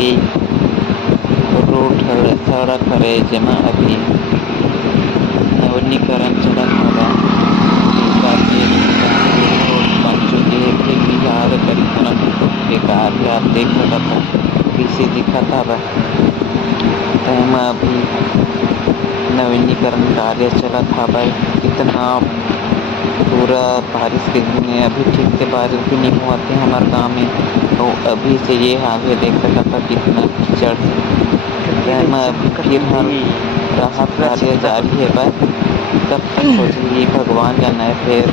के रोड हवे, सड़क हरे जेमा अभी नवीनीकरण चलत हवे। रोड बन चुके हे फिर बिहार करी बेकार हे। आप देख सकत हो कइसे दिखत हवे। एमा अभी नवीनीकरण कार्य चलत हवे। कितना पूरा बारिश के दिन में अभी ठीक से बारिश भी नहीं होवत हे हमर गाँव में, अउ अभी से ये हाल हे देख सकत हो कितना कीचड़ हे। एमा अभी फिलहाल राहत कार्य जारी हेबे। कब तक होही भगवान जाने। फिर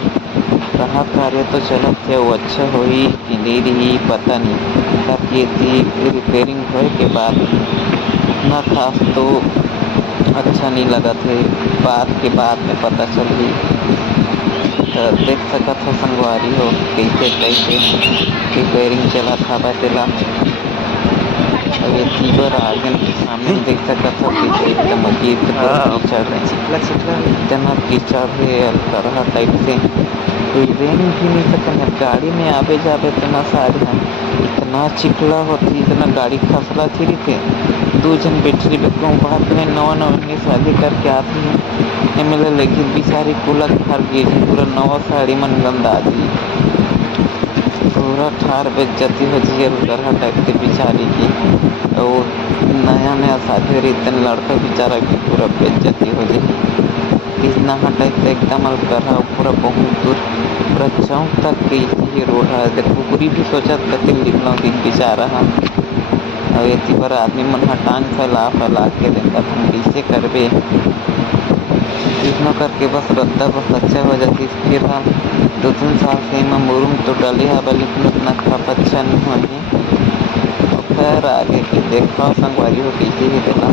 राहत कार्य तो चलत हे अउ अच्छा होही कि नहीं रही पता नहीं। ताकि रिपेयरिंग होए के बाद उतना खास तो अच्छा नहीं लगत हे। बाद में पता चलही। देख सकत हो संगवारी हो कइसे रिपेयरिंग चलत हवे तेला। अउ एती बर आगे सामने में देख सकत हो कइसे एकदम अजीब से पूरा कीचड़ हे। इतना कीचड़ हे अलकरहा टाइप से कोई रेंग भी नहीं सकन हे। गाड़ी में आबे जाबे इतना सारी है, इतना चिखला होथे, इतना गाड़ी खसलत ही रहिथे। 2 झन बैटरी में कहूँ बात में नवा में शादी करके आती है। एमे ले लगिन बिचारी कुलत हर गिरही पूरा नवा साड़ी मन गंदा दी। पूरा ठार बेइज्जती हो जी अलकरहा टाइप के बिचारी की। और नया शादी रही तेन लड़का बेचारा की पूरा बेइज्जती हो जाही। इतना टाइप से एकदम अलकरहा पूरा बहुत दूर पूरा चौक तक कइसे रोड है। कुकुरी भी सोचत कति निकलौं दिन बेचारा ह। अउ एती बर आदमी मन ह टांग फैला के रेंगत हन कइसे करबे। कितनो करके बस रद्दा बस अच्छा हो जातिस फिर हम 2-3 साल से एमा मुरुम तो डले हवे लेकिन उतना खप अच्छा नहीं होही। खैर आगे के देखो संगवारी हो कइसे हे तेला।